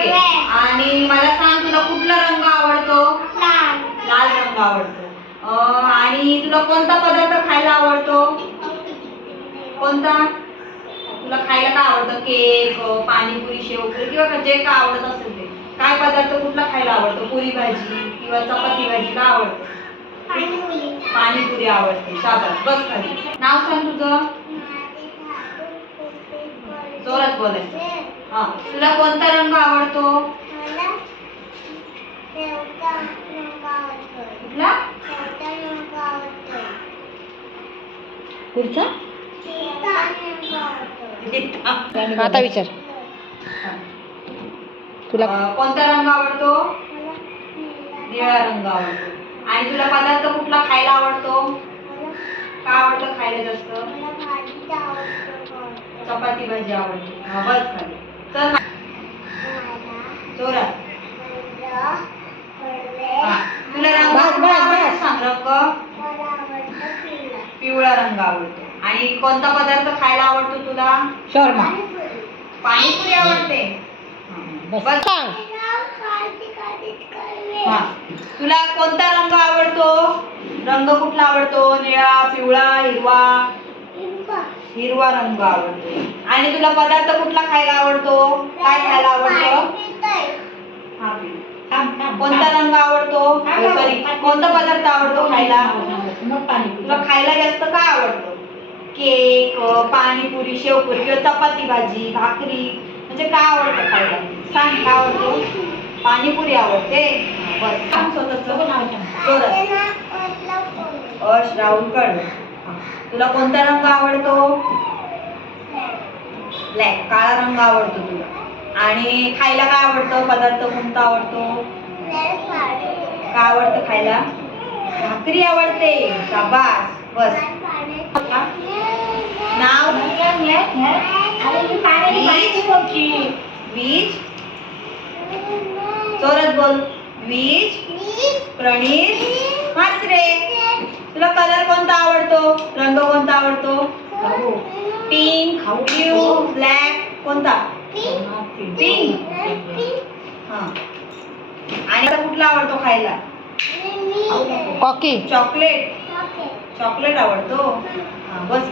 Okay. आणि मला सांग तुला कुठला रंग आवडतो? लाल रंग आवडतो. आणि तुला कोणता पदार्थ खायला आवडतो? कोणता? तुला खायला काय आवडतं? केक, पाणीपुरी, शेवपुरी किंवा जे काय आवडत असेल ते. काय पदार्थ कुठला खायला आवडतो? पुरी भाजी किंवा चपाती भाजी का आवडते? पाणीपुरी आवडते. शाबास, बस खाली. नाव सांग तुझं. जोरात बोलायचं. हा, तुला कोणता रंग आवडतो? कुठला? पुढचा आता विचार. तुला कोणता रंग आवडतो? निळा रंग आवडतो. आणि तुला पदार्थ कुठला खायला आवडतो? का आवडतं खायला जास्त? चपाती भाजी आवडते. हा, बस खाली. चल जोरात. तुला रंग सांग. रंग पिवळा रंग आवडतो. आणि कोणता पदार्थ खायला आवडतो तुला? शॉर्मा. पाणीपुरी आवडते. बस बस. सांग. हा, तुला कोणता रंग आवडतो? रंग कुठला आवडतो? निळा, पिवळा, हिरवा? हिरवा रंग आवडतो. आणि तुला पदार्थ कुठला खायला आवडतो? काय खायला आवडतं? कोणता रंग आवडतो? सॉरी, कोणता पदार्थ आवडतो खायला? तुला खायला जास्त काय आवडतं? केक, पाणीपुरी, शेवपुरी किंवा चपाती भाजी, भाकरी, म्हणजे काय आवडतं खायला? सांग काय आवडतं? पाणीपुरी आवडते. बस सांग स्वतःच. राहुल कळ. तुला कोणता रंग आवडतो? ब्लॅक, काळा रंग आवडतो तुला. आणि खायला काय आवडतं? पदार्थ कोणता आवडतो? काय आवडतं खायला? भाकरी आवडते. शाबास, बस. नाव? वीज. जोरात बोल. वीज, प्रणीत, म्हात्रे. तुला कलर कोणता आवडतो? रंग कोणता आवडतो? Pink, blue, black. कोणता? पिंक. हा. आणि कुठला आवडतो खायला? कॉकी. चॉकलेट. चॉकलेट आवडतो. हा, बस.